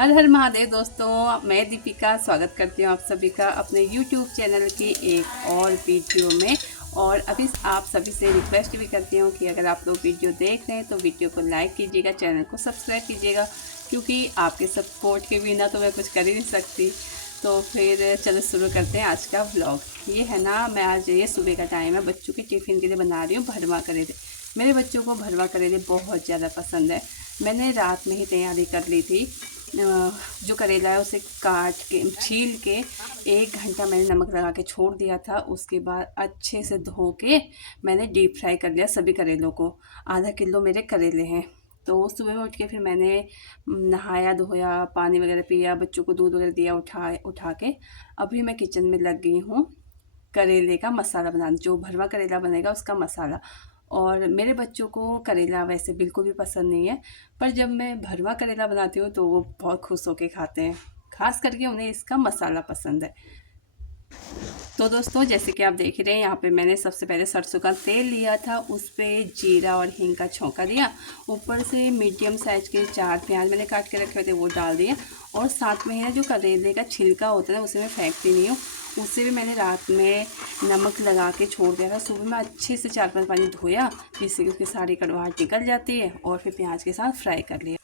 हर हर महादेव दोस्तों, मैं दीपिका स्वागत करती हूँ आप सभी का अपने YouTube चैनल की एक और वीडियो में। और अभी आप सभी से रिक्वेस्ट भी करती हूँ कि अगर आप लोग वीडियो देख रहे हैं तो वीडियो को लाइक कीजिएगा, चैनल को सब्सक्राइब कीजिएगा, क्योंकि आपके सपोर्ट के बिना तो मैं कुछ कर ही नहीं सकती। तो फिर चलो शुरू करते हैं आज का व्लॉग। ये है ना, मैं आज ये सुबह का टाइम है, बच्चों के टिफ़िन के लिए बना रही हूँ भरवा करेले। मेरे बच्चों को भरवा करेले बहुत ज़्यादा पसंद है। मैंने रात में ही तैयारी कर ली थी। जो करेला है उसे काट के छील के 1 घंटा मैंने नमक लगा के छोड़ दिया था। उसके बाद अच्छे से धो के मैंने डीप फ्राई कर लिया सभी करेलों को। आधा किलो मेरे करेले हैं। तो सुबह में उठ के फिर मैंने नहाया धोया, पानी वगैरह पिया, बच्चों को दूध वगैरह दिया उठा के अभी मैं किचन में लग गई हूँ करेले का मसाला बनाना, जो भरवा करेला बनेगा उसका मसाला। और मेरे बच्चों को करेला वैसे बिल्कुल भी पसंद नहीं है, पर जब मैं भरवा करेला बनाती हूँ तो वो बहुत खुश होकर खाते हैं। खास करके उन्हें इसका मसाला पसंद है। तो दोस्तों, जैसे कि आप देख रहे हैं, यहाँ पे मैंने सबसे पहले सरसों का तेल लिया था, उस पर जीरा और हींग का छौंका दिया। ऊपर से मीडियम साइज के 4 प्याज मैंने काट के रखे हुए थे, वो डाल दिए। और साथ में है जो करेले का छिलका होता है उसे मैं फेंकती नहीं हूँ, उसे भी मैंने रात में नमक लगा के छोड़ दिया था। सुबह में अच्छे से 4-5 पानी धोया, जिससे कि उसकी सारी कड़वाहट निकल जाती है। और फिर प्याज के साथ फ्राई कर लिया।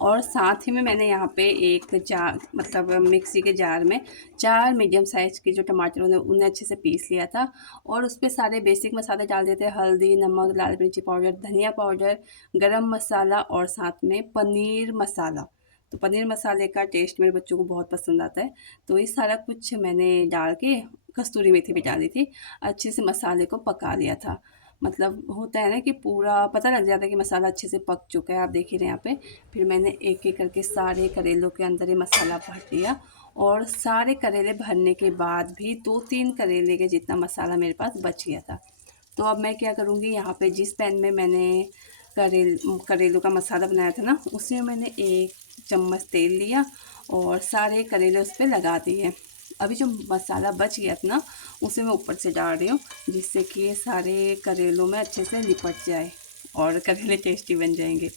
और साथ ही में मैंने यहाँ पे एक जार, मतलब मिक्सी के जार में 4 मीडियम साइज़ के जो टमाटर उन्हें अच्छे से पीस लिया था। और उस पर सारे बेसिक मसाले डाल देते हैं, हल्दी, नमक, लाल मिर्ची पाउडर, धनिया पाउडर, गरम मसाला और साथ में पनीर मसाला। तो पनीर मसाले का टेस्ट मेरे बच्चों को बहुत पसंद आता है। तो ये सारा कुछ मैंने डाल के कस्तूरी मेथी भी डाली थी, अच्छे से मसाले को पका लिया था। मतलब होता है ना कि पूरा पता लग जाता है कि मसाला अच्छे से पक चुका है। आप देख ही रहे हैं यहाँ पे। फिर मैंने एक एक करके सारे करेलों के अंदर ये मसाला भर दिया। और सारे करेले भरने के बाद भी 2-3 करेले के जितना मसाला मेरे पास बच गया था। तो अब मैं क्या करूँगी, यहाँ पे जिस पैन में मैंने करेलों का मसाला बनाया था ना, उसमें मैंने 1 चम्मच तेल लिया और सारे करेले उस पर लगा दिए। अभी जो मसाला बच गया था ना, उसे मैं ऊपर से डाल रही हूँ, जिससे कि ये सारे करेलों में अच्छे से लिपट जाए और करेले टेस्टी बन जाएंगे।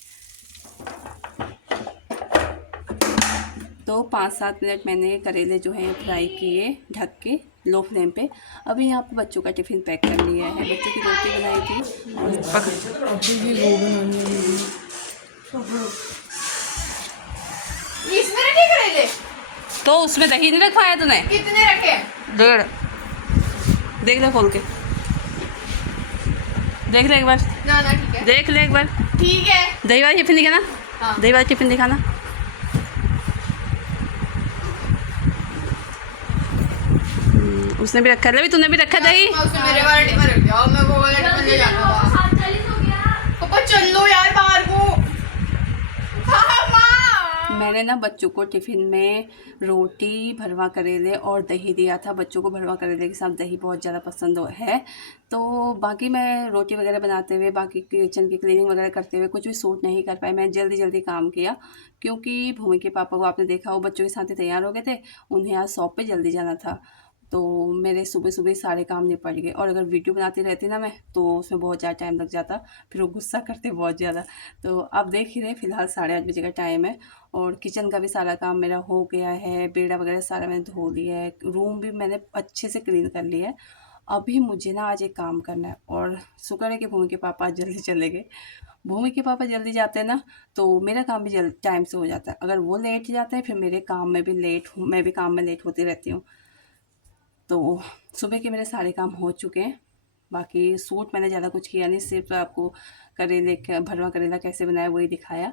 तो 5-7 मिनट मैंने करेले जो है फ्राई किए ढक के लो फ्लेम पे। अभी यहाँ पे बच्चों का टिफ़िन पैक कर लिया है, बच्चों की रोटी बनाई थी इसमें रखे करेले। तो उसमें दही नहीं रखवाया तूने? कितने रखे? 1.5। देख ले खोल के, देख ले एक बार, ना ना ठीक है, देख ले एक बार। ठीक है। दही वाला टिफ़िन दिखाना। हाँ। दही वाला टिफ़िन दिखाना। उसने भी रखा है, तूने भी रखा दही। उसने मेरे वाला टिफिन रख दिया और मैं वो वाला टिफिन ले जाता था। पापा चल लो यार बाहर को। मैंने ना बच्चों को टिफ़िन में रोटी, भरवा करेले और दही दिया था। बच्चों को भरवा करेले के साथ दही बहुत ज़्यादा पसंद है। तो बाकी मैं रोटी वगैरह बनाते हुए, बाकी किचन की क्लीनिंग वगैरह करते हुए कुछ भी शूट नहीं कर पाई। मैं जल्दी जल्दी काम किया, क्योंकि भूमि के पापा को आपने देखा, वो बच्चों के साथ ही तैयार हो गए थे। उन्हें आज शॉप पे जल्दी जाना था, तो मेरे सुबह सुबह सारे काम निपट गए। और अगर वीडियो बनाती रहती ना मैं, तो उसमें बहुत ज़्यादा टाइम लग जाता, फिर वो गुस्सा करते बहुत ज़्यादा। तो आप देख ही रहे, फ़िलहाल 8:30 बजे का टाइम है और किचन का भी सारा काम मेरा हो गया है। बेड़ा वगैरह सारा मैंने धो लिया है, रूम भी मैंने अच्छे से क्लीन कर लिया है। अभी मुझे ना आज एक काम करना है, और शुक्र है कि भूमि के पापा आज जल्दी चले गए। भूमि के पापा जल्दी जाते हैं ना, तो मेरा काम भी जल्द टाइम से हो जाता है। अगर वो लेट जाते हैं, फिर मेरे काम में भी लेट हूँ, मैं भी काम में लेट होती रहती हूँ। तो सुबह के मेरे सारे काम हो चुके हैं। बाकी सूट मैंने ज़्यादा कुछ किया नहीं, सिर्फ आपको भरवा करेला कैसे बनाया वही दिखाया।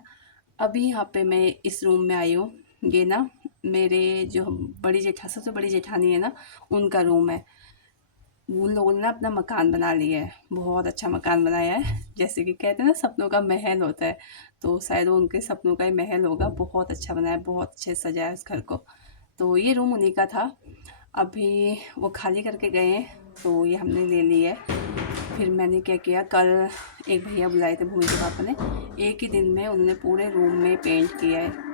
अभी यहाँ पे मैं इस रूम में आई हूँ। ये ना मेरे जो सबसे बड़ी जेठानी है ना, उनका रूम है। उन लोगों ने ना अपना मकान बना लिया है, बहुत अच्छा मकान बनाया है। जैसे कि कहते हैं ना, सपनों का महल होता है, तो शायद वो उनके सपनों का ही महल होगा। बहुत अच्छा बनाया, बहुत अच्छे से सजाया उस घर को। तो ये रूम उन्हीं का था। अभी वो खाली करके गए हैं, तो ये हमने ले लिया है। फिर मैंने क्या किया, कल एक भैया बुलाए थे भूमि के पापा ने। एक ही दिन में उन्होंने पूरे रूम में पेंट किया है।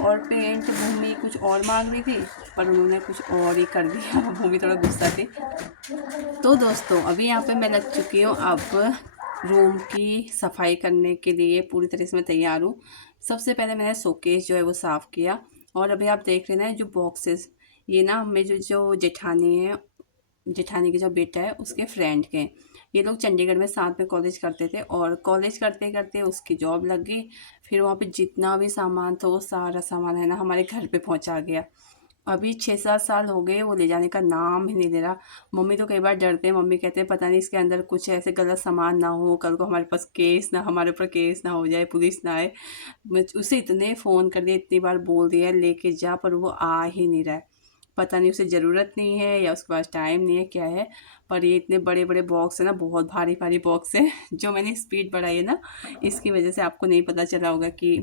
और पेंट भूमि कुछ और मांग रही थी, पर उन्होंने कुछ और ही कर दिया। भूमि थोड़ा गुस्सा थी। तो दोस्तों, अभी यहाँ पे मैं लग चुकी हूँ। अब रूम की सफाई करने के लिए पूरी तरह से मैं तैयार हूँ। सबसे पहले मैंने शोकेस जो है वो साफ़ किया। और अभी आप देख रहे हैं ना जो बॉक्सेस, ये ना हमें जो जो जेठानी है, जेठानी के जो बेटा है उसके फ्रेंड के। ये लोग चंडीगढ़ में साथ में कॉलेज करते थे और कॉलेज करते करते उसकी जॉब लग गई। फिर वहाँ पे जितना भी सामान था वो सारा सामान है ना हमारे घर पे पहुँचा गया। अभी 6-7 साल हो गए, वो ले जाने का नाम ही नहीं ले रहा। मम्मी तो कई बार डरते हैं, मम्मी कहते हैं पता नहीं इसके अंदर कुछ ऐसे गलत सामान ना हो, कल को हमारे पास केस ना, हमारे ऊपर केस ना हो जाए, पुलिस ना आए। मैं उसे इतने फ़ोन कर दिए, इतनी बार बोल दिया है लेके जा, पर वो आ ही नहीं रहा है। पता नहीं उसे ज़रूरत नहीं है या उसके पास टाइम नहीं है, क्या है। पर ये इतने बड़े बड़े बॉक्स है ना, बहुत भारी भारी बॉक्स है। जो मैंने स्पीड बढ़ाई है ना, इसकी वजह से आपको नहीं पता चला होगा कि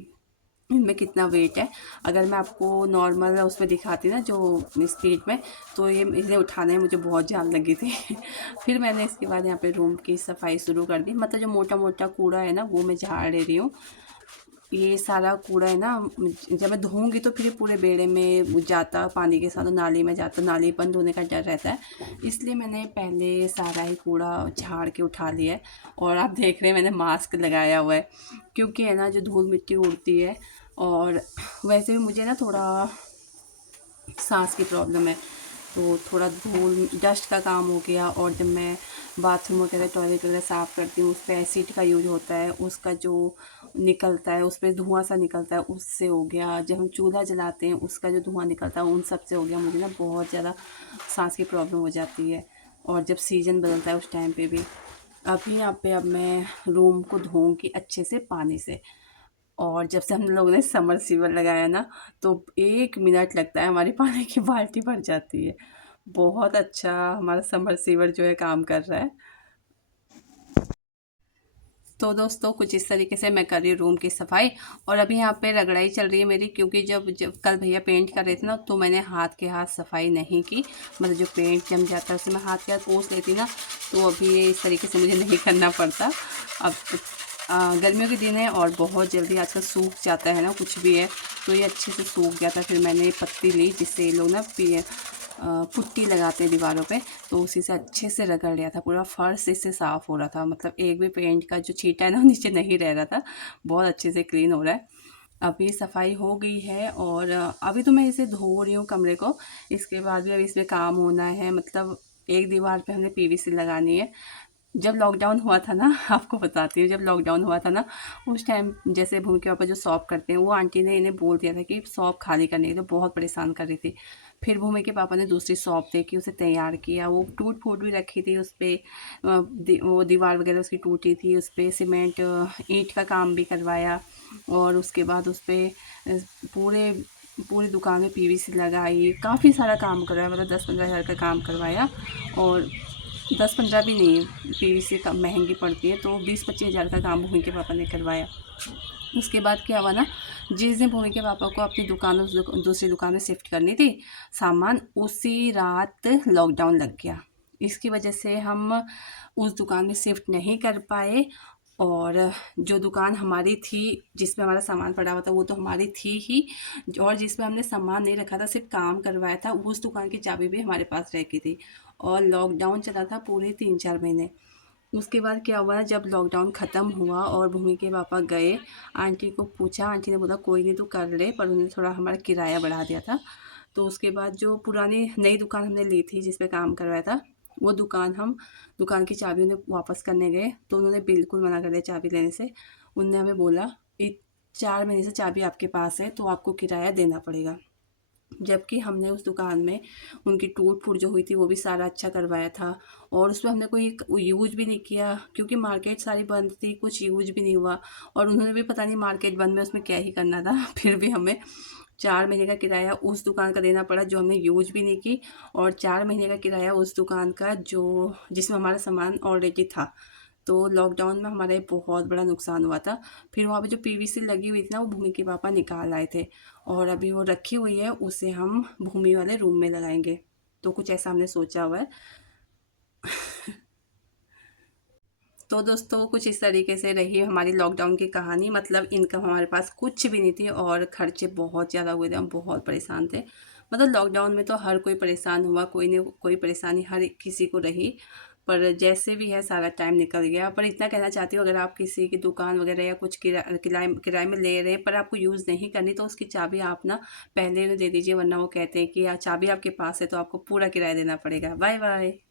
इनमें कितना वेट है। अगर मैं आपको नॉर्मल उसमें दिखाती ना जो स्पीड में, तो ये इसे उठाने में मुझे बहुत जान लगी थी। फिर मैंने इसके बाद यहाँ पे रूम की सफाई शुरू कर दी। मतलब जो मोटा मोटा कूड़ा है ना वो मैं झाड़ दे रही हूँ। ये सारा कूड़ा है ना, जब मैं धोऊंगी तो फिर ये पूरे बेड़े में जाता, पानी के साथ तो नाली में जाता, नाली बंद होने का डर रहता है। इसलिए मैंने पहले सारा ही कूड़ा झाड़ के उठा लिया है। और आप देख रहे हैं मैंने मास्क लगाया हुआ है, क्योंकि है ना जो धूल मिट्टी उड़ती है। और वैसे भी मुझे ना थोड़ा सांस की प्रॉब्लम है, तो थोड़ा धूल डस्ट का काम हो गया। और जब मैं बाथरूम वगैरह टॉयलेट वगैरह साफ़ करती हूँ उस पर एसिड का यूज होता है, उसका जो निकलता है उस पर धुआं सा निकलता है, उससे हो गया। जब हम चूल्हा जलाते हैं उसका जो धुआं निकलता है उन सब से हो गया। मुझे ना बहुत ज़्यादा सांस की प्रॉब्लम हो जाती है, और जब सीज़न बदलता है उस टाइम पे भी। अभी यहाँ पे अब मैं रूम को धोऊंगी अच्छे से पानी से। और जब से हम लोगों ने समरसीबल लगाया ना, तो 1 मिनट लगता है हमारी पानी की बाल्टी भर जाती है। बहुत अच्छा हमारा समरसीबल जो है काम कर रहा है। तो दोस्तों कुछ इस तरीके से मैं कर रही हूँ रूम की सफाई। और अभी यहाँ पे रगड़ाई चल रही है मेरी, क्योंकि जब जब कल भैया पेंट कर रहे थे ना, तो मैंने हाथ के हाथ सफाई नहीं की। मतलब जो पेंट जम जाता है उसे मैं हाथ के हाथ पोंछ लेती ना, तो अभी ये इस तरीके से मुझे नहीं करना पड़ता। अब गर्मियों के दिन है और बहुत जल्दी आजकल सूख जाता है ना कुछ भी है, तो ये अच्छे से सूख गया था। फिर मैंने पत्ती ली जिससे ये लोग ना पुट्टी लगाते हैं दीवारों पे, तो उसी से अच्छे से रगड़ लिया था। पूरा फर्श इससे साफ़ हो रहा था, मतलब एक भी पेंट का जो छींटा है ना नीचे नहीं रह रहा था। बहुत अच्छे से क्लीन हो रहा है। अभी सफाई हो गई है और अभी तो मैं इसे धो रही हूँ कमरे को। इसके बाद भी अभी इसमें काम होना है। मतलब एक दीवार पे हमने पीवीसी लगानी है। जब लॉकडाउन हुआ था ना, आपको बताती हूँ, जब लॉकडाउन हुआ था ना उस टाइम, जैसे भूमि के पापा जो शॉप करते हैं, वो आंटी ने इन्हें बोल दिया था कि शॉप खाली करने के लिए, तो बहुत परेशान कर रही थी। फिर भूमि के पापा ने दूसरी शॉप देखी, उसे तैयार किया। वो टूट फूट भी रखी थी उस पर, वो दीवार वगैरह उसकी टूटी थी, उस पर सीमेंट ईंट का काम भी करवाया। और उसके बाद उस पर पूरे पूरी दुकान में पीवीसी लगाई, काफ़ी सारा काम करवाया। मतलब 10-15 हज़ार का काम करवाया। और 10-15 भी नहीं, पीवीसी का महंगी पड़ती है, तो 20-25 हज़ार का काम भूमि के पापा ने करवाया। उसके बाद क्या हुआ ना, जिस दिन भूमि के पापा को अपनी दुकान दूसरी दुकान में शिफ्ट करनी थी सामान, उसी रात लॉकडाउन लग गया। इसकी वजह से हम उस दुकान में शिफ्ट नहीं कर पाए। और जो दुकान हमारी थी जिसमें हमारा सामान पड़ा हुआ था वो तो हमारी थी ही, और जिसमें हमने सामान नहीं रखा था, सिर्फ काम करवाया था, उस दुकान की चाबी भी हमारे पास रह गई थी। और लॉकडाउन चला था पूरे 3-4 महीने। उसके बाद क्या हुआ, जब लॉकडाउन ख़त्म हुआ और भूमि के पापा गए, आंटी को पूछा, आंटी ने बोला कोई नहीं तू कर ले, पर उन्होंने थोड़ा हमारा किराया बढ़ा दिया था। तो उसके बाद जो पुरानी नई दुकान हमने ली थी जिस पे काम करवाया था, वो दुकान की चाबी उन्हें वापस करने गए, तो उन्होंने बिल्कुल मना कर दिया चाबी लेने से। उनने हमें बोला 4 महीने से चाबी आपके पास है तो आपको किराया देना पड़ेगा। जबकि हमने उस दुकान में उनकी टूट फूट जो हुई थी वो भी सारा अच्छा करवाया था, और उसमें हमने कोई यूज भी नहीं किया, क्योंकि मार्केट सारी बंद थी, कुछ यूज भी नहीं हुआ। और उन्होंने भी पता नहीं मार्केट बंद में उसमें क्या ही करना था। फिर भी हमें 4 महीने का किराया उस दुकान का देना पड़ा जो हमने यूज भी नहीं की, और 4 महीने का किराया उस दुकान का जो जिसमें हमारा सामान ऑलरेडी था। तो लॉकडाउन में हमारा एक बहुत बड़ा नुकसान हुआ था। फिर वहाँ पे जो पीवीसी लगी हुई थी ना, वो भूमि के पापा निकाल आए थे, और अभी वो रखी हुई है, उसे हम भूमि वाले रूम में लगाएंगे। तो कुछ ऐसा हमने सोचा हुआ है। तो दोस्तों कुछ इस तरीके से रही हमारी लॉकडाउन की कहानी। मतलब इनकम हमारे पास कुछ भी नहीं थी और खर्चे बहुत ज़्यादा हुए थे, हम बहुत परेशान थे। मतलब लॉकडाउन में तो हर कोई परेशान हुआ, कोई न कोई परेशानी हर किसी को रही। पर जैसे भी है सारा टाइम निकल गया। पर इतना कहना चाहती हूँ, अगर आप किसी की दुकान वगैरह या कुछ किराए में ले रहे हैं पर आपको यूज़ नहीं करनी, तो उसकी चाबी आप ना पहले दे दीजिए, वरना वो कहते हैं कि चाबी आपके पास है तो आपको पूरा किराया देना पड़ेगा। Bye bye.